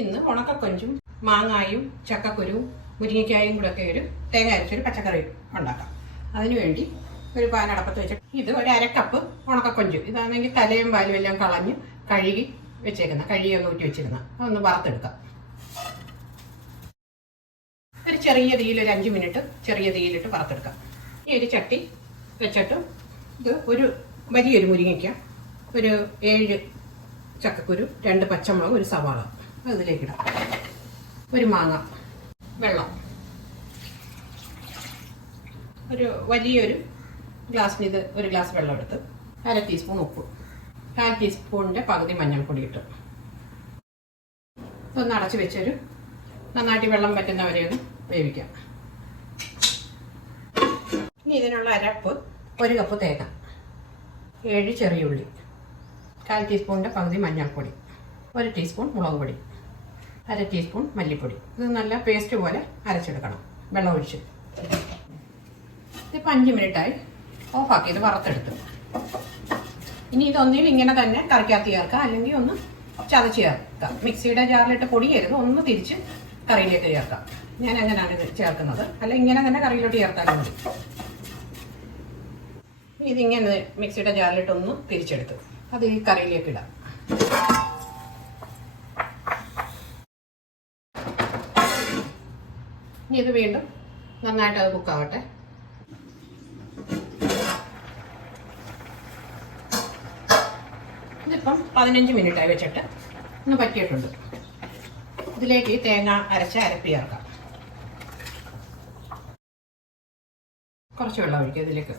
ഇന്ന് ഉണക്കക്കൊഞ്ചും മാങ്ങായും ചക്കക്കുരുവും മുരിങ്ങയ്ക്കായും കൂടെ ഒക്കെ ഒരു തേങ്ങ അരച്ചൊരു പച്ചക്കറി ഉണ്ടാക്കാം. അതിനുവേണ്ടി ഒരു പാൻ അടപ്പത്ത് വെച്ചിട്ട് ഇത് ഒരു അരക്കപ്പ് ഉണക്കക്കൊഞ്ച്. ഇതാണെങ്കിൽ തലയും പാലും എല്ലാം കളഞ്ഞ് കഴുകി കഴുകിയൊന്ന് ഊറ്റി വെച്ചിരുന്ന അതൊന്ന് വറുത്തെടുക്കാം. ഒരു ചെറിയ തീയിൽ ഒരു 5 മിനിറ്റ് ചെറിയ തീയിലിട്ട് വറുത്തെടുക്കാം. ഈ ഒരു ചട്ടി വെച്ചിട്ട് ഇത് ഒരു വലിയൊരു മുരിങ്ങയ്ക്ക, ഒരു 7 ചക്കക്കുരു, 2 പച്ചമുളക്, ഒരു സവാള അതിലേക്കിടാം. ഒരു മാങ്ങ, വെള്ളം, ഒരു വലിയൊരു ഗ്ലാസ്സിന് ഇത് ഒരു ഗ്ലാസ് വെള്ളം എടുത്ത് 1/2 ടീസ്പൂൺ ഉപ്പ്, 1/4 ടീസ്പൂണിൻ്റെ പകുതി മഞ്ഞൾപ്പൊടി ഇട്ട് ഇതൊന്ന് അടച്ച് വെച്ചൊരു നന്നായിട്ട് വെള്ളം പറ്റുന്നവരെ ഒന്ന് വേവിക്കാം. ഇനി ഇതിനുള്ള അരപ്പ് 1 കപ്പ് തേങ്ങ, 7 ചെറിയ ഉള്ളി, 1/4 ടീസ്പൂണിൻ്റെ പകുതി മഞ്ഞൾപ്പൊടി, 1 ടീസ്പൂൺ മുളക് പൊടി, 1/2 ടീസ്പൂൺ മല്ലിപ്പൊടി. ഇത് നല്ല പേസ്റ്റ് പോലെ അരച്ചെടുക്കണം വെള്ളം ഒഴിച്ച്. ഇതിപ്പോൾ 5 മിനിറ്റായി ഓഫാക്കി ഇത് വറുത്തെടുത്ത്. ഇനി ഇതൊന്നിൽ ഇങ്ങനെ തന്നെ കറിക്കകത്ത് ചേർക്കാം, അല്ലെങ്കിൽ ഒന്ന് ചതച്ച് ചേർക്കാം. മിക്സിയുടെ ജാറിലിട്ട് പൊടിയരുത്, ഒന്ന് തിരിച്ച് കറിയിലേക്ക് ചേർക്കാം. ഞാൻ അങ്ങനെയാണ് ഇത് ചേർക്കുന്നത്, അല്ല ഇങ്ങനെ തന്നെ കറിയിലോട്ട് ചേർത്താലും മതി. ഇതിങ്ങനെ മിക്സിയുടെ ജാറിലിട്ടൊന്ന് തിരിച്ചെടുത്ത് അത് ഈ കറിയിലേക്ക് ഇടാം. ഇനി ഇത് വീണ്ടും നന്നായിട്ട് അത് കുക്കാവട്ടെ. ഇതിപ്പം 15 മിനിറ്റായി വെച്ചിട്ട് ഒന്ന് പറ്റിയിട്ടുണ്ട്. ഇതിലേക്ക് തേങ്ങ അരച്ച് അരപ്പ് ചേർക്കാം. കുറച്ച് വെള്ളം ഒഴിക്കുക ഇതിലേക്ക്.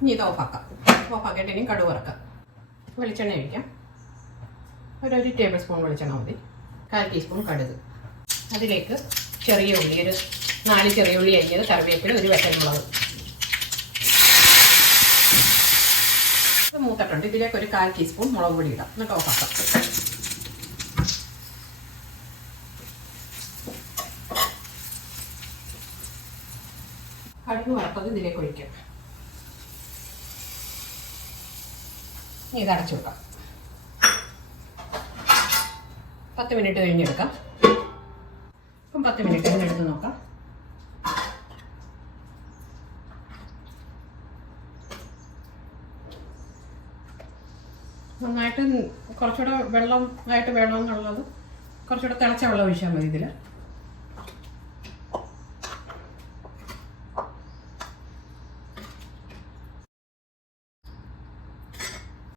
ഇനി ഇത് ഓഫാക്കിയിട്ട് ഇനി കടുക് വറക്കാം. വെളിച്ചെണ്ണ ഒഴിക്കാം. ഒരു ടേബിൾ സ്പൂൺ വെളിച്ചെണ്ണ മതി. 1/4 ടീസ്പൂൺ കടുക്. അതിലേക്ക് ചെറിയ ഉള്ളി, ഒരു 4 ചെറിയ ഉള്ളി അരിഞ്ഞത്, കറിവേപ്പില, ഒരു വറ്റൽമുളക്. ഇത് മൂത്തിട്ടുണ്ട്. ഇതിലേക്ക് ഒരു 1/4 ടീസ്പൂൺ മുളക് പൊടി ഇടാം. എന്നിട്ട് ഓഫാക്കാം. കടുക് വറുത്തത് ഇതിലേക്ക് ഒഴിക്കാം. ഇനി ഇത് അടച്ചു വെക്കാം. 10 മിനിറ്റ് കഴിഞ്ഞെടുക്കാം. ഇപ്പം 10 മിനിറ്റ് കഴിഞ്ഞെടുത്ത് നോക്കാം. നന്നായിട്ട് കുറച്ചുകൂടെ വെള്ളം ആയിട്ട് വേണമെന്നുള്ളത് കുറച്ചുകൂടെ തിളച്ച വെള്ളം ഒഴിച്ചാൽ മതി ഇതിൽ.